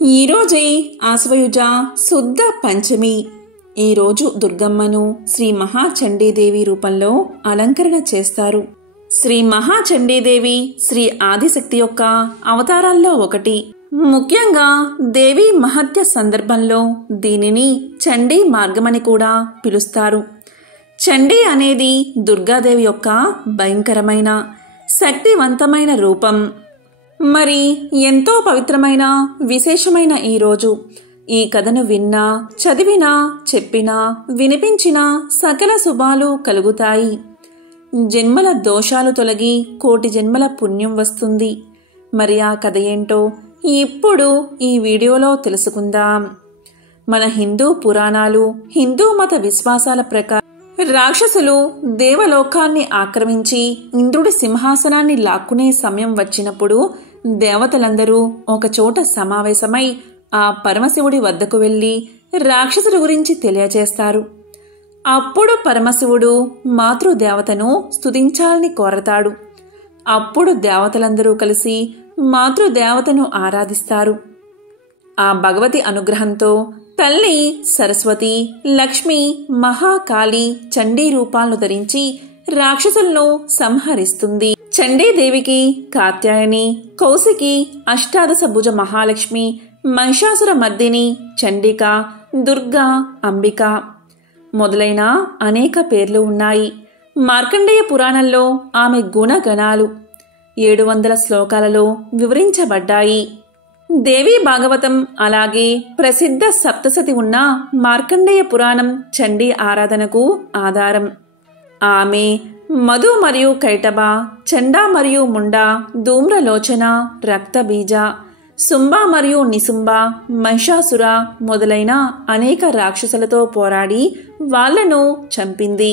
ఈరోజే ఆశ్వయుజ శుద్ధ పంచమి. ఈరోజు దుర్గమ్మను శ్రీ మహాచండీదేవి రూపంలో అలంకరణ చేస్తారు. శ్రీ మహాచండీదేవి శ్రీ ఆదిశక్తి యొక్క అవతారాల్లో ఒకటి. ముఖ్యంగా దేవి మహత్య సందర్భంలో దీనిని చండీ మార్గమని కూడా పిలుస్తారు. చండీ అనేది దుర్గాదేవి యొక్క భయంకరమైన శక్తివంతమైన రూపం. మరి ఎంతో పవిత్రమైన విశేషమైన ఈరోజు ఈ కథను విన్నా, చదివినా, చెప్పినా, వినిపించినా సకల శుభాలు కలుగుతాయి. జన్మల దోషాలు తొలగి కోటి జన్మల పుణ్యం వస్తుంది. మరి ఆ కథ ఏంటో ఇప్పుడు ఈ వీడియోలో తెలుసుకుందాం. మన హిందూ పురాణాలు, హిందూ మత విశ్వాసాల ప్రకారం రాక్షసులు దేవలోకాన్ని ఆక్రమించి ఇంద్రుడి సింహాసనాన్ని లాక్కునే సమయం వచ్చినప్పుడు దేవతలందరూ ఒకచోట సమావేశమై ఆ పరమశివుడి వద్దకు వెళ్లి రాక్షసుల గురించి తెలియజేస్తారు. అప్పుడు పరమశివుడు మాతృదేవతను స్తుతించాలని కోరతాడు. అప్పుడు దేవతలందరూ కలిసి మాతృదేవతను ఆరాధిస్తారు. ఆ భగవతి అనుగ్రహంతో తల్లి సరస్వతి, లక్ష్మి, మహాకాళి, చండీ రూపాలను ధరించి రాక్షసులను సంహరిస్తుంది. చండీదేవికి కాత్యాయని, కౌశికి, అష్టాదశ భుజ మహాలక్ష్మి, మహిషాసుర మర్దిని, చండిక, దుర్గా, అంబిక మొదలైన అనేక పేర్లు ఉన్నాయి. మార్కండేయ పురాణంలో ఆమె గుణగణాలు 700 శ్లోకాలలో వివరించబడ్డాయి. దేవీ భాగవతం అలాగే ప్రసిద్ధ సప్తశతి ఉన్న మార్కండేయ పురాణం చండీ ఆరాధనకు ఆధారం. ఆమె మధు మరియు కైటబ, చండా మరియు ముండా, ధూమ్రలోచన, రక్తబీజ, శుంభ మరియు నిశుంభ, మహిషాసుర మొదలైన అనేక రాక్షసులతో పోరాడి వాళ్లను చంపింది.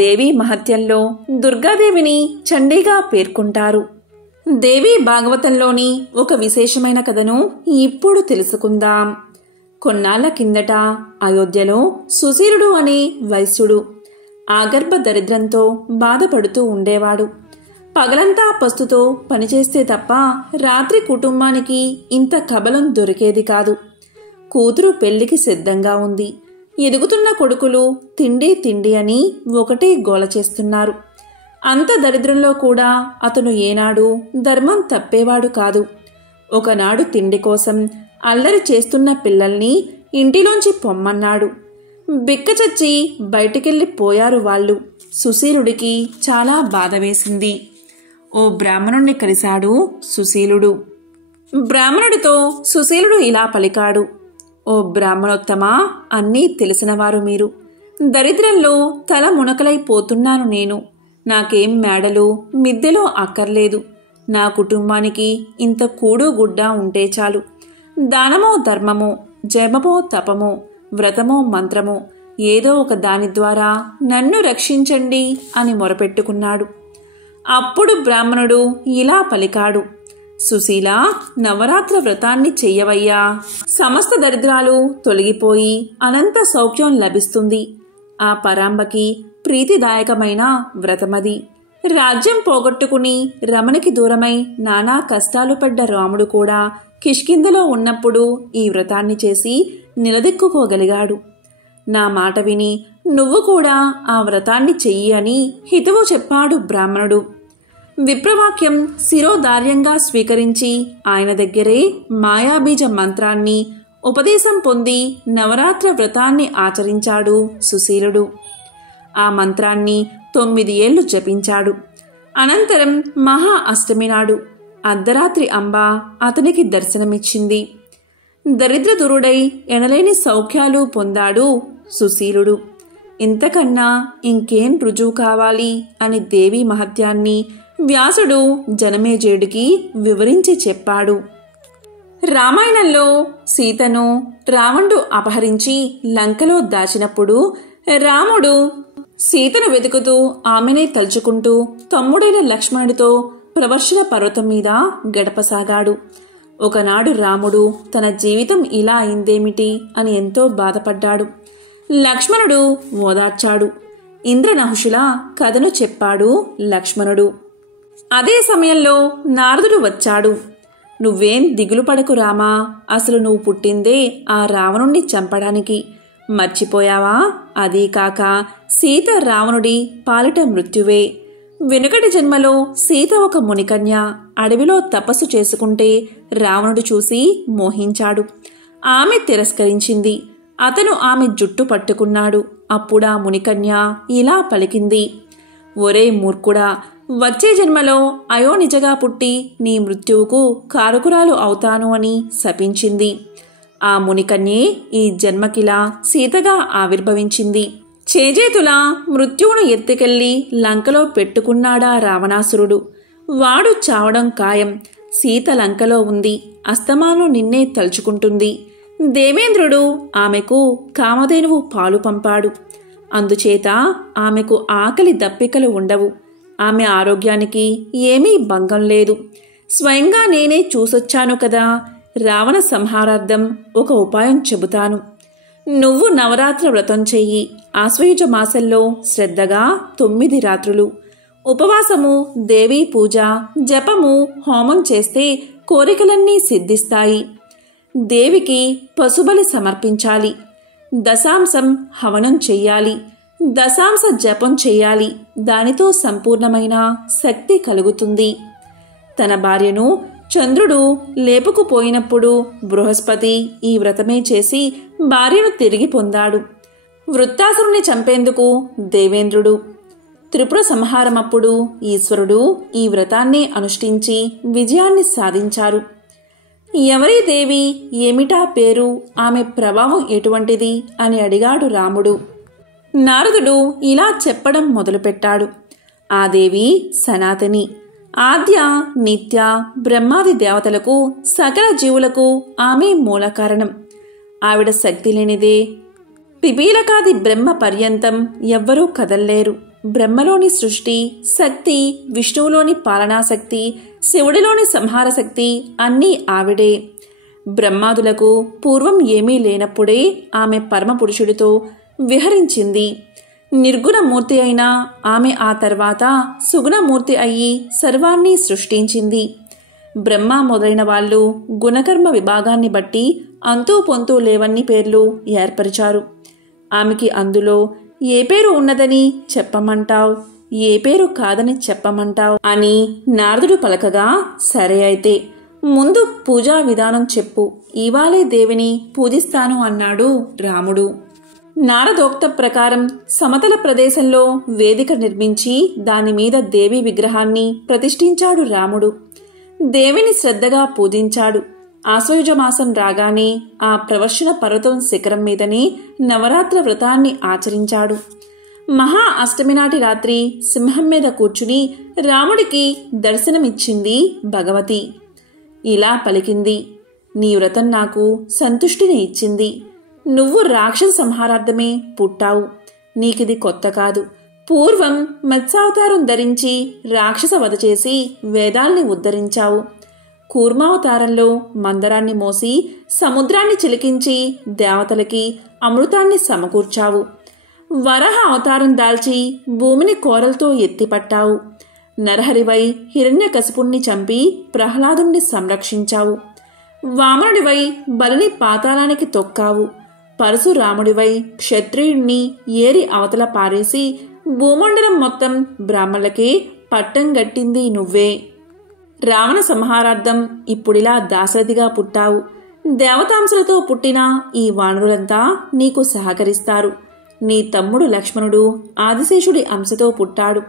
దేవీ మహత్యంలో దుర్గాదేవిని చండీగా పేర్కొంటారు. దేవీ భాగవతంలోని ఒక విశేషమైన కథను ఇప్పుడు తెలుసుకుందాం. కొన్నాళ్ల కిందట అయోధ్యలో సుశీలుడు అనే వైశ్యుడు ఆగర్భ దరిద్రంతో బాధపడుతూ ఉండేవాడు. పగలంతా పస్తుతో పనిచేస్తే తప్ప రాత్రి కుటుంబానికి ఇంత కబలం దొరికేది కాదు. కూతురు పెళ్లికి సిద్ధంగా ఉంది. ఎదుగుతున్న కొడుకులు తిండి తిండి అని ఒకటే గోల చేస్తున్నారు. అంత దరిద్రంలో కూడా అతను ఏనాడు ధర్మం తప్పేవాడు కాదు. ఒకనాడు తిండి కోసం అల్లరి చేస్తున్న పిల్లల్ని ఇంటిలోంచి పొమ్మన్నాడు. బిక్కచచ్చి బయటికెళ్ళి పోయారు వాళ్ళు. సుశీలుడికి చాలా బాధ వేసింది. ఓ బ్రాహ్మణుణ్ణి కలిశాడు సుశీలుడు. బ్రాహ్మణుడితో సుశీలుడు ఇలా పలికాడు: ఓ బ్రాహ్మణోత్తమా, అన్నీ తెలిసినవారు మీరు. దరిద్రంలో తల మునకలైపోతున్నాను నేను. నాకేం మేడలు మిద్దెలో అక్కర్లేదు. నా కుటుంబానికి ఇంత కూడు గుడ్డ ఉంటే చాలు. దానమో ధర్మమో, జపమో తపమో, వ్రతమో మంత్రమో ఏదో ఒక దాని ద్వారా నన్ను రక్షించండి అని మొరపెట్టుకున్నాడు. అప్పుడు బ్రాహ్మణుడు ఇలా పలికాడు: సుశీల, నవరాత్ర వ్రతాన్ని చెయ్యవయ్యా. సమస్త దరిద్రాలు తొలగిపోయి అనంత సౌఖ్యం లభిస్తుంది. ఆ పరాంబకి ప్రీతిదాయకమైన వ్రతమది. రాజ్యం పోగొట్టుకుని రమణికి దూరమై నానా కష్టాలు పడ్డ రాముడు కూడా కిష్కింధలో ఉన్నప్పుడు ఈ వ్రతాన్ని చేసి నిలదెక్కుకోగలిగాడు. నా మాట విని నువ్వు కూడా ఆ వ్రతాన్ని చెయ్యి అని హితవు చెప్పాడు బ్రాహ్మణుడు. విప్రవాక్యం శిరోధార్యంగా స్వీకరించి ఆయన దగ్గరే మాయాబీజ మంత్రాన్ని ఉపదేశం పొంది నవరాత్ర వ్రతాన్ని ఆచరించాడు సుశీలుడు. ఆ మంత్రాన్ని 9 ఏళ్లు జపించాడు. అనంతరం మహా అష్టమి నాడు అర్ధరాత్రి అంబ అతనికి దర్శనమిచ్చింది. దరిద్ర దురుడై ఎనలేని సౌఖ్యాలు పొందాడు సుశీలుడు. ఇంతకన్నా ఇంకేం రుజువు కావాలి అని దేవీ మహత్యాన్ని వ్యాసుడు జనమేజయుడికి వివరించి చెప్పాడు. రామాయణంలో సీతను రావణుడు అపహరించి లంకలో దాచినప్పుడు రాముడు సీతను వెతుకుతూ ఆమెనే తలుచుకుంటూ తమ్ముడైన లక్ష్మణుడితో ప్రవర్షణ పర్వతం మీద గడపసాగాడు. ఒకనాడు రాముడు తన జీవితం ఇలా అయిందేమిటి అని ఎంతో బాధపడ్డాడు. లక్ష్మణుడు ఓదార్చాడు. ఇంద్రనహుషుల కథను చెప్పాడు లక్ష్మణుడు. అదే సమయంలో నారదుడు వచ్చాడు. నువ్వేం దిగులు పడకు రామా, అసలు నువ్వు పుట్టిందే ఆ రావణుణ్ణి చంపడానికి. మర్చిపోయావా? అదీ కాక సీత రావణుడి పాలిట మృత్యువే. వెనుకటి జన్మలో సీత ఒక మునికన్య అడవిలో తపస్సు చేసుకుంటే రావణుడు చూసి మోహించాడు. ఆమె తిరస్కరించింది. అతను ఆమె జుట్టు పట్టుకున్నాడు. అప్పుడా మునికన్య ఇలా పలికింది, ఒరే మూర్ఖుడా, వచ్చే జన్మలో అయోనిజగా పుట్టి నీ మృత్యువుకు కారకురాలు అవుతాను అని శపించింది. ఆ మునికన్యే ఈ జన్మకిలా సీతగా ఆవిర్భవించింది. చేజేతులా మృత్యువును ఎత్తుకెళ్లి లంకలో పెట్టుకున్నాడా రావణాసురుడు. వాడు చావడం ఖాయం. సీత లంకలో ఉంది, అస్తమాను నిన్నే తలుచుకుంటుంది. దేవేంద్రుడు ఆమెకు కామధేనువు పాలు పంపాడు. అందుచేత ఆమెకు ఆకలి దప్పికలు ఉండవు. ఆమె ఆరోగ్యానికి ఏమీ భంగం లేదు. స్వయంగా నేనే చూసొచ్చాను కదా. రావణ సంహారార్థం ఒక ఉపాయం చెబుతాను. నువ్వు నవరాత్ర వ్రతం చెయ్యి. ఆశ్వయుజ మాసంలో శ్రద్ధగా 9 రాత్రులు ఉపవాసము, దేవీ పూజ, జపము, హోమం చేస్తే కోరికలన్నీ సిద్ధిస్తాయి. దేవికి పశుబలి సమర్పించాలి. దశాంశం హవనం చెయ్యాలి. దశాంశ జపం చెయ్యాలి. దానితో సంపూర్ణమైన శక్తి కలుగుతుంది. తన భార్యను చంద్రుడు లేపుకుపోయినప్పుడు బృహస్పతి ఈ వ్రతమే చేసి భార్యను తిరిగి పొందాడు. వృత్తాసురుని చంపేందుకు దేవేంద్రుడు, త్రిపుర సంహారమప్పుడు ఈశ్వరుడు ఈ వ్రతాన్ని అనుష్ఠించి విజయాన్ని సాధించారు. ఎవరి దేవి, ఏమిటా పేరు, ఆమె ప్రభావం ఎటువంటిది అని అడిగాడు రాముడు. నారదుడు ఇలా చెప్పడం మొదలుపెట్టాడు. ఆ దేవి సనాతని, ఆద్య, నిత్య, బ్రహ్మాది దేవతలకు, సకల జీవులకు ఆమె మూల కారణం. ఆవిడ శక్తి లేనిదే పిపీలకాది బ్రహ్మ పర్యంతం ఎవ్వరూ కదల్లేరు. బ్రహ్మలోని సృష్టి శక్తి, విష్ణువులోని పాలనాశక్తి, శివుడిలోని సంహార శక్తి అన్నీ ఆవిడే. బ్రహ్మాదులకు పూర్వం ఏమీ లేనప్పుడే ఆమె పరమపురుషుడితో విహరించింది. నిర్గుణమూర్తి అయిన ఆమె ఆ తర్వాత సుగుణమూర్తి అయి సర్వాన్ని సృష్టించింది. బ్రహ్మ మొదలైన వాళ్ళు గుణకర్మ విభాగాన్ని బట్టి అంతూ పొంతూ లేవన్ని పేర్లు ఏర్పరిచారు. ఆమెకి అందులో ఏ పేరు ఉన్నదని చెప్పమంటావు, ఏ పేరు కాదని చెప్పమంటావు అని నారదుడు పలకగా, సరే అయితే ముందు పూజా విధానం చెప్పు, ఇవాళే దేవిని పూజిస్తాను అన్నాడు రాముడు. నారదోక్త ప్రకారం సమతల ప్రదేశంలో వేదిక నిర్మించి దానిమీద దేవి విగ్రహాన్ని ప్రతిష్ఠించాడు రాముడు. దేవిని శ్రద్ధగా పూజించాడు. ఆశ్వయుజ మాసం రాగానే ఆ ప్రవర్షణ పర్వతం శిఖరం మీదనే నవరాత్ర వ్రతాన్ని ఆచరించాడు. మహా అష్టమి నాటి రాత్రి సింహం మీద కూర్చుని రాముడికి దర్శనమిచ్చింది భగవతి. ఇలా పలికింది, నీ వ్రతం నాకు సంతుష్టిని ఇచ్చింది. నువ్వు రాక్షస సంహారార్థమే పుట్టావు. నీకిది కొత్త కాదు. పూర్వం మత్స్యావతారం ధరించి రాక్షస వధ చేసి వేదాల్ని ఉద్ధరించావు. కూర్మావతారంలో మందరాన్ని మోసి సముద్రాన్ని చిలికించి దేవతలకి అమృతాన్ని సమకూర్చావు. వరహ అవతారం దాల్చి భూమిని కోరలతో ఎత్తిపట్టావు. నరహరివై హిరణ్యకశిపుణ్ణి చంపి ప్రహ్లాదుణ్ణి సంరక్షించావు. వామనుడివై బలిని పాతాళానికి తొక్కావు. పరశురాముడివై క్షత్రియుణ్ణి ఏరి అవతల పారేసి భూమండలం మొత్తం బ్రాహ్మణులకే పట్టం గట్టింది నువ్వే. రావణ సంహారార్థం ఇప్పుడిలా దాశరథిగా పుట్టావు. దేవతాంశలతో పుట్టిన ఈ వానరులంతా నీకు సహకరిస్తారు. నీ తమ్ముడు లక్ష్మణుడు ఆదిశేషుడి అంశతో పుట్టాడు.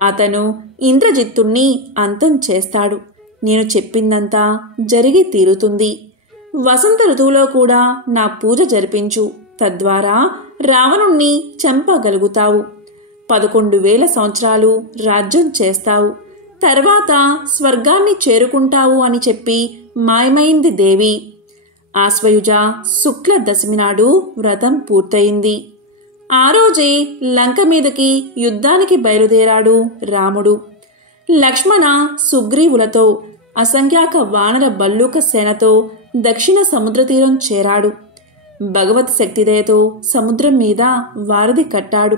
అతను ఇంద్రజిత్తుణ్ణి అంతం చేస్తాడు. నేను చెప్పిందంతా జరిగి తీరుతుంది. వసంత ఋతువులో కూడా నా పూజ జరిపించు. తద్వారా రావణుణ్ణి చంపగలుగుతావు. 11,000 సంవత్సరాలు రాజ్యం చేస్తావు. తర్వాత స్వర్గాన్ని చేరుకుంటావు అని చెప్పి మాయమైంది దేవి. ఆశ్వయుజ శుక్ల దశమి నాడు వ్రతం పూర్తయింది. ఆ రోజే లంక మీదకి యుద్ధానికి బయలుదేరాడు రాముడు. లక్ష్మణ సుగ్రీవులతో అసంఖ్యాక వానర బల్లూక సేనతో దక్షిణ సముద్ర తీరం చేరాడు. భగవత్ శక్తిదయతో సముద్రం మీద వారధి కట్టాడు.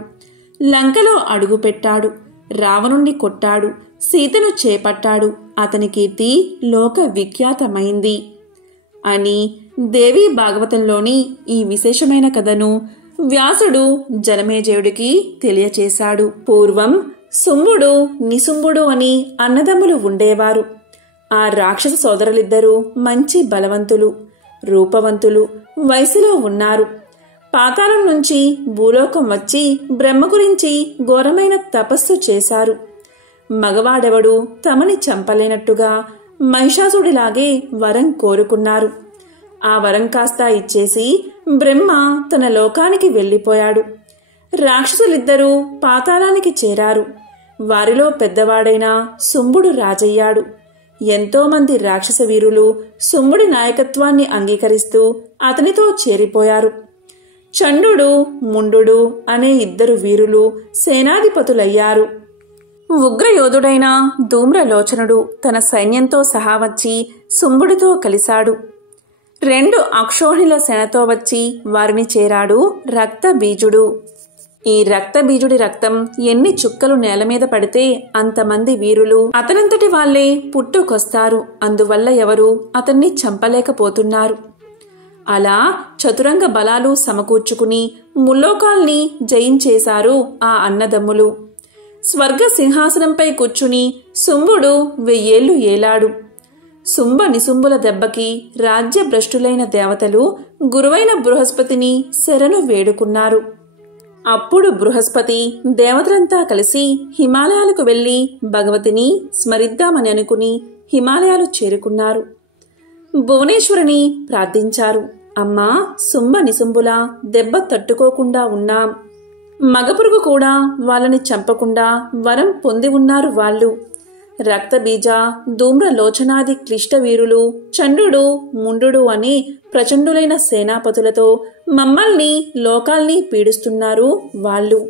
లంకలో అడుగుపెట్టాడు. రావణుణ్ణి కొట్టాడు. సీతను చేపట్టాడు. అతని కీర్తి లోక విఖ్యాతమైంది అని దేవీ భాగవతంలోని ఈ విశేషమైన కథను వ్యాసుడు జనమేజయుడికి తెలియచేశాడు. పూర్వం శుంభుడు నిశుంభుడు అని అన్నదమ్ములు ఉండేవారు. ఆ రాక్షస సోదరులిద్దరూ మంచి బలవంతులు, రూపవంతులు, వయసులో ఉన్నారు. పాతాళం నుంచి భూలోకం వచ్చి బ్రహ్మ గురించి ఘోరమైన తపస్సు చేశారు. మగవాడెవడు తమని చంపలేనట్టుగా మహిషాసుడిలాగే వరం కోరుకున్నారు. ఆ వరం కాస్త ఇచ్చేసి బ్రహ్మ తన లోకానికి వెళ్ళిపోయాడు. రాక్షసులిద్దరూ పాతాళానికి చేరారు. వారిలో పెద్దవాడైన శుంభుడు రాజయ్యాడు. ఎంతోమంది రాక్షస వీరులు శుంభుడి నాయకత్వాన్ని అంగీకరిస్తూ అతనితో చేరిపోయారు. చండు, ముండు అనే ఇద్దరు వీరులు సేనాధిపతులయ్యారు. ఉగ్రయోధుడైన ధూమ్రలోచనుడు తన సైన్యంతో సహా వచ్చి శుంభుడితో కలిశాడు. 2 అక్షోహిణుల సేనతో వచ్చి వారిని చేరాడు రక్తబీజుడు. ఈ రక్తబీజుడి రక్తం ఎన్ని చుక్కలు నేల మీద పడితే అంతమంది వీరులు అతనంతటి వాళ్లే పుట్టుకొస్తారు. అందువల్ల ఎవరు అతన్ని చంపలేకపోతున్నారు. అలా చతురంగ బలాలు సమకూర్చుకుని ముల్లోకాల్ని జయించేశారు ఆ అన్నదమ్ములు. స్వర్గ సింహాసనంపై కూర్చుని శుంభుడు 1000 ఏళ్లు ఏలాడు. శుంభ నిశుంభుల దెబ్బకి రాజ్యభ్రష్టులైన దేవతలు గురువైన బృహస్పతిని శరణు వేడుకున్నారు. అప్పుడు బృహస్పతి దేవతలంతా కలిసి హిమాలయాలకు వెళ్లి భగవతిని స్మరిద్దామని అనుకుని హిమాలయాలు చేరుకున్నారు. భువనేశ్వరిని ప్రార్థించారు. అమ్మా, శుంభ నిశుంభుల దెబ్బ తట్టుకోకుండా ఉన్నాం. మగపురుగు కూడా వాళ్ళని చంపకుండా వరం పొంది ఉన్నారు వాళ్ళు. రక్తబీజ, ధూమ్రలోచనాది క్లిష్ట వీరులు చండు, ముండు అనే ప్రచండులైన సేనాపతులతో మమ్మల్ని లోకాల్ని పీడిస్తున్నారు వాళ్ళు.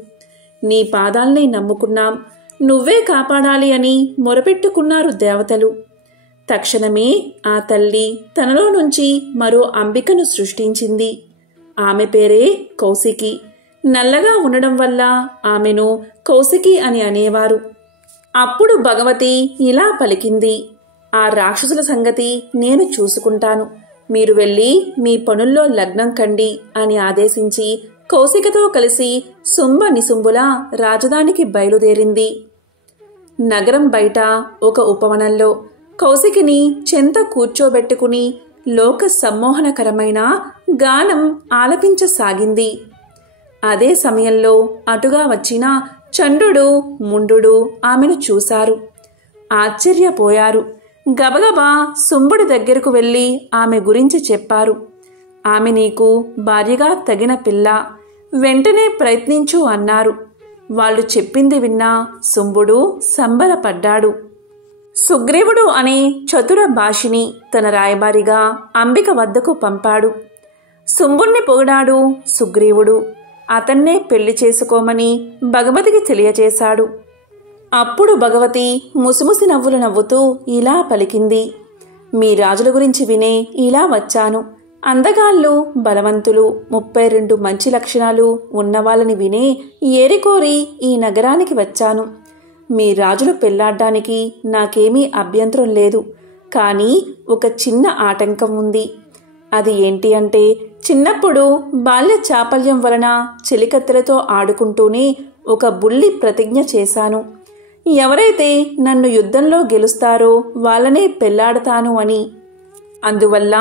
నీ పాదాల్ని నమ్ముకున్నాం, నువ్వే కాపాడాలి అని మొరపెట్టుకున్నారు దేవతలు. తక్షణమే ఆ తల్లి తనలో నుంచి మరో అంబికను సృష్టించింది. ఆమె పేరే కౌశికి. నల్లగా ఉండడం వల్ల ఆమెను కౌశికి అని అనేవారు. అప్పుడు భగవతి ఇలా పలికింది, ఆ రాక్షసుల సంగతి నేను చూసుకుంటాను, మీరు వెళ్ళి మీ పనుల్లో లగ్నం కండి అని ఆదేశించి కౌశికతో కలిసి శుంభ నిశుంభుల రాజధానికి బయలుదేరింది. నగరం బయట ఒక ఉపవనంలో కౌశికిని చెంత కూర్చోబెట్టుకుని లోక సమ్మోహనకరమైన గానం ఆలపించసాగింది. అదే సమయంలో అటుగా వచ్చిన చండు, ముండు ఆమెను చూశారు. ఆశ్చర్యపోయారు. గబగబా శుంభుడి దగ్గరకు వెళ్ళి ఆమె గురించి చెప్పారు. ఆమె నీకు భార్యగా తగిన పిల్ల, వెంటనే ప్రయత్నించు అన్నారు. వాళ్ళు చెప్పింది విన్నా శుంభుడు సంబరపడ్డాడు. సుగ్రీవుడు అనే చతుర భాషిని తన రాయబారిగా అంబిక వద్దకు పంపాడు. శుంభుణ్ణి పొగిడాడు సుగ్రీవుడు. అతన్నే పెళ్లి చేసుకోమని భగవతికి తెలియచేశాడు. అప్పుడు భగవతి ముసిముసి నవ్వులు నవ్వుతూ ఇలా పలికింది, మీ రాజుల గురించి వినే ఇలా వచ్చాను. అందగాళ్ళు, బలవంతులు, 32 మంచి లక్షణాలు ఉన్నవాళ్ళని వినే ఏరికోరి ఈ నగరానికి వచ్చాను. మీ రాజులు పెళ్లాడ్డానికి నాకేమీ అభ్యంతరం లేదు. కానీ ఒక చిన్న ఆటంకం ఉంది. అది ఏంటి అంటే, చిన్నప్పుడు బాల్య చాపల్యం వలన చెలికత్తెలతో ఆడుకుంటూనే ఒక బుల్లి ప్రతిజ్ఞ చేశాను. ఎవరైతే నన్ను యుద్ధంలో గెలుస్తారో వాళ్ళనే పెళ్లాడతాను అని. అందువల్ల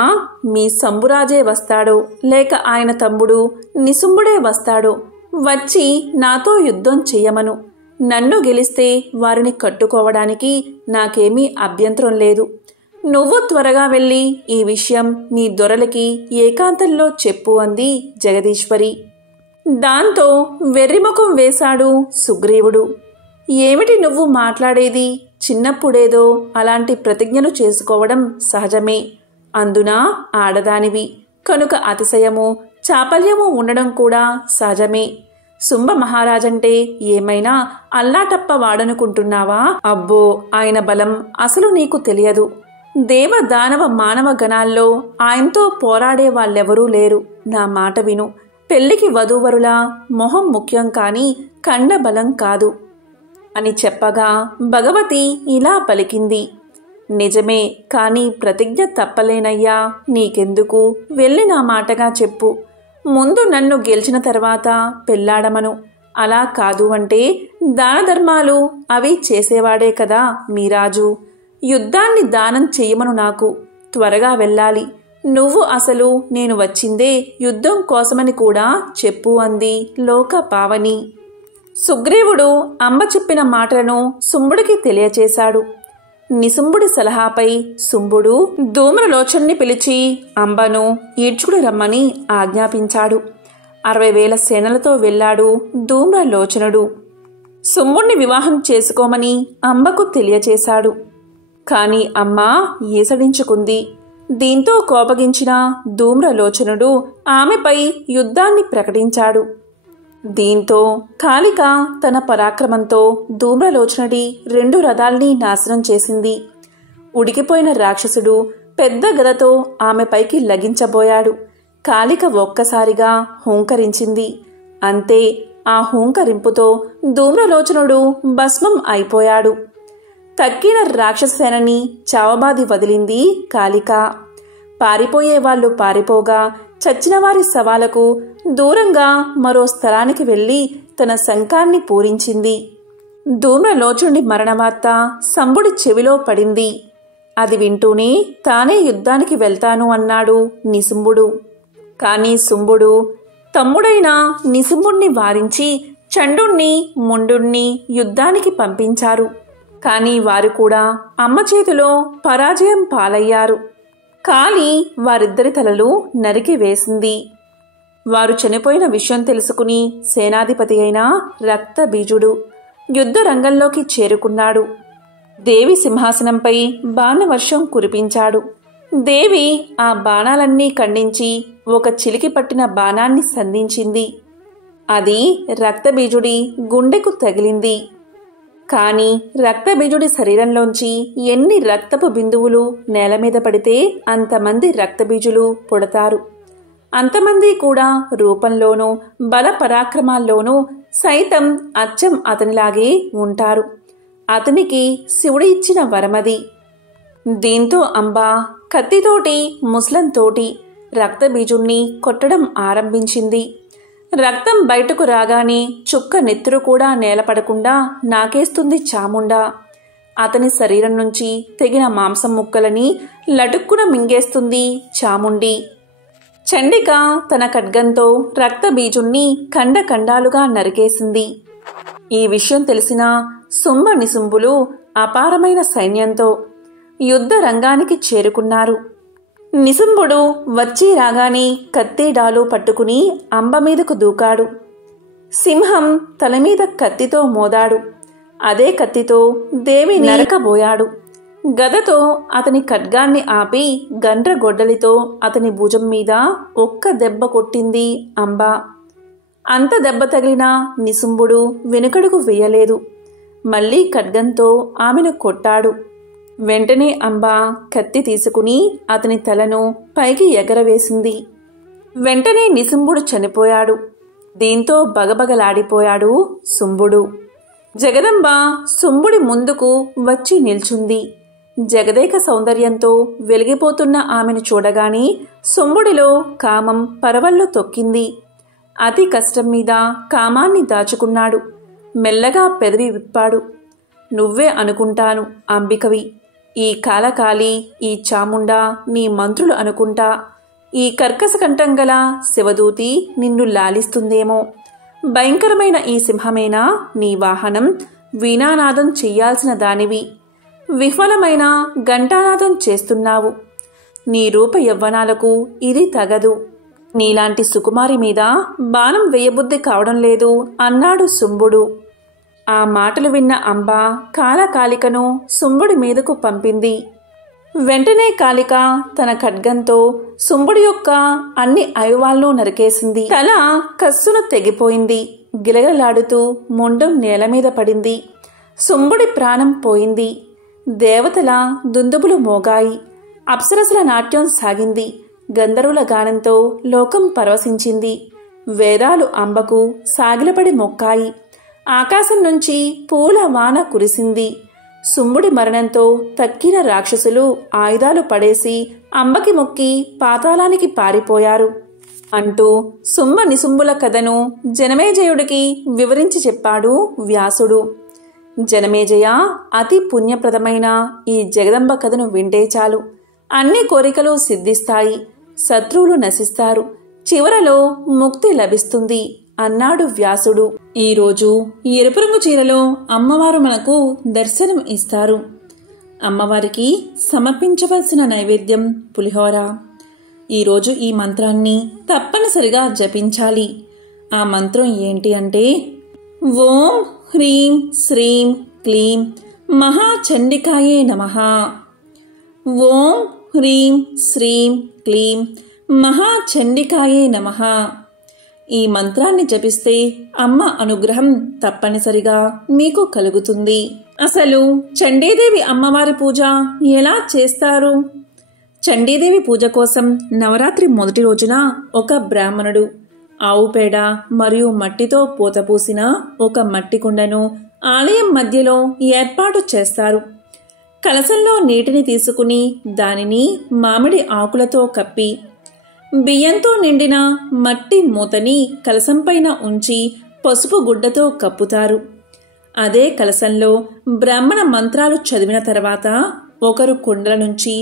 మీ శంభురాజే వస్తాడో లేక ఆయన తమ్ముడు నిశుంభుడే వస్తాడో వచ్చి నాతో యుద్ధం చెయ్యమను. నన్ను గెలిస్తే వారిని కట్టుకోవడానికి నాకేమీ అభ్యంతరం లేదు. నువ్వు త్వరగా వెళ్ళి ఈ విషయం నీ దొరలకి ఏకాంతంలో చెప్పు అంది జగదీశ్వరి. దాంతో వెర్రిముఖం వేశాడు సుగ్రీవుడు. ఏమిటి నువ్వు మాట్లాడేది? చిన్నప్పుడేదో అలాంటి ప్రతిజ్ఞలు చేసుకోవడం సహజమే. అందున ఆడదానివి కనుక అతిశయము, చాపల్యము ఉండడం కూడా సహజమే. శుంభ మహారాజంటే ఏమైనా అల్లాటప్ప వాడనుకుంటున్నావా? అబ్బో, ఆయన బలం అసలు నీకు తెలియదు. దేవ దానవ మానవ గణాల్లో ఆయనతో పోరాడే వాళ్ళెవరూ లేరు. నా మాట విను. పెళ్లికి వధూవరుల మొహం ముఖ్యం కాని కండబలం కాదు. అని చెప్పగా భగవతి ఇలా పలికింది. నిజమే, కాని ప్రతిజ్ఞ తప్పలేనయ్యా. నీకెందుకు, వెళ్ళి నా మాటగా చెప్పు. ముందు నన్ను గెలిచిన తర్వాత పెళ్లాడమను. అలా కాదు అంటే దాన ధర్మాలు అవి చేసేవాడే కదా మీ రాజు. యుద్ధాన్ని దానం చెయ్యమను. నాకు త్వరగా వెళ్ళాలి. నువ్వు అసలు నేను వచ్చిందే యుద్ధం కోసమని కూడా చెప్పు అంది లోక పావని. సుగ్రీవుడు అంబ చెప్పిన మాటలను శుంభుడికి తెలియచేశాడు. నిశుంభుడి సలహాపై శుంభుడు ధూమ్రలోచన్ని పిలిచి అంబను ఈడ్చుకుని రమ్మని ఆజ్ఞాపించాడు. 60,000 సేనలతో వెళ్లాడు ధూమ్రలోచనుడు. శుంభుణ్ణి వివాహం చేసుకోమని అంబకు తెలియచేశాడు. కాని అమ్మ ఈసడించుకుంది. దీంతో కోపగించిన ధూమ్రలోచనుడు ఆమెపై యుద్ధాన్ని ప్రకటించాడు. దీంతో కాళిక తన పరాక్రమంతో ధూమ్రలోచనుడి 2 రథాల్ని నాశనం చేసింది. ఉడికిపోయిన రాక్షసుడు పెద్ద గదతో ఆమెపైకి లగించబోయాడు. కాళిక ఒక్కసారిగా హూంకరించింది. అంతే, ఆ హూంకరింపుతో ధూమ్రలోచనుడు భస్మం అయిపోయాడు. తక్కిన రాక్షసేనని చావబాది వదిలింది కాళిక. పారిపోయేవాళ్లు పారిపోగా చచ్చినవారి శవాలకు దూరంగా మరో స్థలానికి వెళ్లి తన శంఖాన్ని పూరించింది. ధూమ్రలోచనుడి మరణవార్త శంభుడి చెవిలో పడింది. అది వింటూనే తానే యుద్ధానికి వెళ్తాను అన్నాడు నిశుంభుడు. కాని శుంభుడు తమ్ముడైన నిశుంభుణ్ణి వారించి చండుణ్ణి ముండుణ్ణి యుద్ధానికి పంపించారు. కాని వారు కూడా అమ్మ చేతిలో పరాజయం పాలయ్యారు. కాలి వారిద్దరి తలలు నరికి వేసింది. వారు చనిపోయిన విషయం తెలుసుకుని సేనాధిపతి అయిన రక్తబీజుడు యుద్ధ రంగంలోకి చేరుకున్నాడు. దేవి సింహాసనంపై బాణవర్షం కురిపించాడు. దేవి ఆ బాణాలన్నీ ఖండించి ఒక చిలికి పట్టిన బాణాన్ని సంధించింది. అది రక్తబీజుడి గుండెకు తగిలింది. కాని రక్తబీజుడి శరీరంలోంచి ఎన్ని రక్తపు బిందువులు నేలమీద పడితే అంతమంది రక్తబీజులు పుడతారు. అంతమంది కూడా రూపంలోనూ బల పరాక్రమాల్లోనూ సైతం అచ్చం అతనిలాగే ఉంటారు. అతనికి శివుడు ఇచ్చిన వరమది. దీంతో అంబ కత్తితోటి ముస్లంతోటి రక్తబీజుణ్ణి కొట్టడం ఆరంభించింది. రక్తం బయటకు రాగానే చుక్క నెత్తురు కూడా నేలపడకుండా నాకేస్తుంది చాముండా. అతని శరీరం నుంచి తెగిన మాంసం ముక్కలని లటుక్కున మింగేస్తుంది చాముండి. చండిక తన ఖడ్గంతో రక్తబీజుణ్ణి ఖండఖండాలుగా నరికేసింది. ఈ విషయం తెలిసిన శుంభ నిశుంభులు అపారమైన సైన్యంతో యుద్ధ రంగానికి చేరుకున్నారు. నిశుంభుడు వచ్చి రాగానే కత్తిడాలు పట్టుకుని అంబ మీదకు దూకాడు. సింహం తలమీద కత్తితో మోదాడు. అదే కత్తితో దేవి నరకబోయాడు. గదతో అతని ఖడ్గాన్ని ఆపి గండ్రగొడ్డలితో అతని భుజం మీద ఒక్క దెబ్బ కొట్టింది అంబ. అంత దెబ్బ తగిలిన నిశుంభుడు వెనుకడుగు వేయలేదు. మళ్లీ ఖడ్గంతో ఆమెను కొట్టాడు. వెంటనే అంబ కత్తి తీసుకుని అతని తలను పైకి ఎగరవేసింది. వెంటనే నిశుంభుడు చనిపోయాడు. దీంతో బగబగలాడిపోయాడు శుంభుడు. జగదంబ శుంభుడి ముందుకు వచ్చి నిల్చుంది. జగదేక సౌందర్యంతో వెలిగిపోతున్న ఆమెను చూడగానే శుంభుడిలో కామం పరవళ్ళు తొక్కింది. అతి కష్టం మీద కామాన్ని దాచుకున్నాడు. మెల్లగా పెదవి విప్పాడు. నువ్వే అనుకుంటాను అంబికవి. ఈ కాలకాలి, ఈ చాముండా నీ మంత్రులు అనుకుంటా. ఈ కర్కశ కంఠం గల శివదూతి నిన్ను లాలిస్తుందేమో. భయంకరమైన ఈ సింహమేనా నీ వాహనం? వీణానాదం చెయ్యాల్సిన దానివి. విఫలమైన ఘంటానాదం చేస్తున్నావు. నీ రూప యవ్వనాలకు ఇది తగదు. నీలాంటి సుకుమారి మీద బాణం వేయబుద్ధి కావడం లేదు అన్నాడు శుంభుడు. ఆ మాటలు విన్న అంబ కాలికను శుంభుడి మీదకు పంపింది. వెంటనే కాలిక తన ఖడ్గంతో శుంభుడి యొక్క అన్ని అవయవాలను నరికేసింది. తల కస్సును తెగిపోయింది. గిలగలాడుతూ మొండం నేల మీద పడింది. శుంభుడి ప్రాణం పోయింది. దేవతల దుందుబులు మోగాయి. అప్సరసల నాట్యం సాగింది. గంధర్వుల గానంతో లోకం పరవశించింది. వేదాలు అంబకు సాగిలపడి మొక్కాయి. ఆకాశం నుంచి పూల వాన కురిసింది. శుంభుడి మరణంతో తక్కిన రాక్షసులు ఆయుధాలు పడేసి అంబకి మొక్కి పాతాళానికి పారిపోయారు అంటూ శుంభ నిశుంభుల కథను జనమేజయుడికి వివరించి చెప్పాడు వ్యాసుడు. జనమేజయ, అతి పుణ్యప్రదమైన ఈ జగదంబ కథను వింటే చాలు, అన్ని కోరికలు సిద్ధిస్తాయి, శత్రువులు నశిస్తారు, చివరలో ముక్తి లభిస్తుంది అన్నాడు వ్యాసుడు. ఈరోజు ఎరుపు రంగు చీరలో అమ్మవారు మనకు దర్శనం ఇస్తారు. అమ్మవారికి సమర్పించవలసిన నైవేద్యం పులిహోర. ఈరోజు ఈ మంత్రాన్ని తప్పనిసరిగా జపించాలి. ఆ మంత్రం ఏంటి అంటే, ఓం హ్రీం శ్రీం క్లీం మహాచండికాయే నమః. ఓం హ్రీం శ్రీం క్లీం మహాచండికాయే నమః. ఈ మంత్రాన్ని జపిస్తే అమ్మ అనుగ్రహం తప్పనిసరిగా మీకు కలుగుతుంది. అసలు చండీదేవి అమ్మవారి పూజ ఎలా చేస్తారు? చండీదేవి పూజ కోసం నవరాత్రి మొదటి రోజున ఒక బ్రాహ్మణుడు ఆవు పేడ మరియు మట్టితో పూతపూసిన ఒక మట్టి కుండను ఆలయం మధ్యలో ఏర్పాటు చేస్తారు. కలశంలో నీటిని తీసుకుని దానిని మామిడి ఆకులతో కప్పి బియ్యంతో నిండిన మట్టి మూతని కలశంపైన ఉంచి పసుపు గుడ్డతో కప్పుతారు. అదే కలశంలో బ్రాహ్మణ మంత్రాలు చదివిన తర్వాత ఒకరు కుండల నుంచి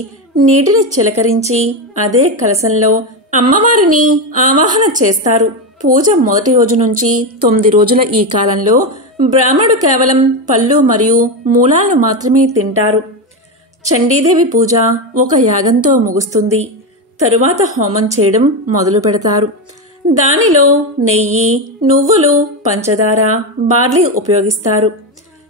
నీటిని చిలకరించి అదే కలశంలో అమ్మవారిని ఆవాహన చేస్తారు. పూజ మొదటి రోజు నుంచి 9 రోజుల ఈ కాలంలో బ్రాహ్మణుడు కేవలం పళ్ళు మరియు మూలాలను మాత్రమే తింటారు. చండీదేవి పూజ ఒక యాగంతో ముగుస్తుంది. తరువాత హోమం చేయడం మొదలు పెడతారు. దానిలో నెయ్యి, నువ్వులు, పంచదార, బార్లీ ఉపయోగిస్తారు.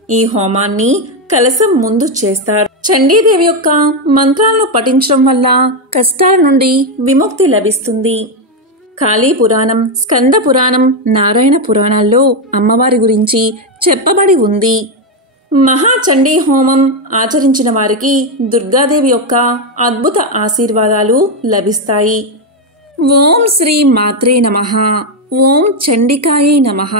ఈ హోమాన్ని కలశం ముందు చేస్తారు. చండీదేవి యొక్క మంత్రాలను పఠించడం వల్ల కష్టాల నుండి విముక్తి లభిస్తుంది. కాళీ పురాణం, స్కంద పురాణం, నారాయణ పురాణాల్లో అమ్మవారి గురించి చెప్పబడి ఉంది. మహాచండీ హోమం ఆచరించిన వారికి దుర్గాదేవి యొక్క అద్భుత ఆశీర్వాదాలు లభిస్తాయి. ఓం శ్రీ మాత్రే నమః. ఓం చండికాయే నమః.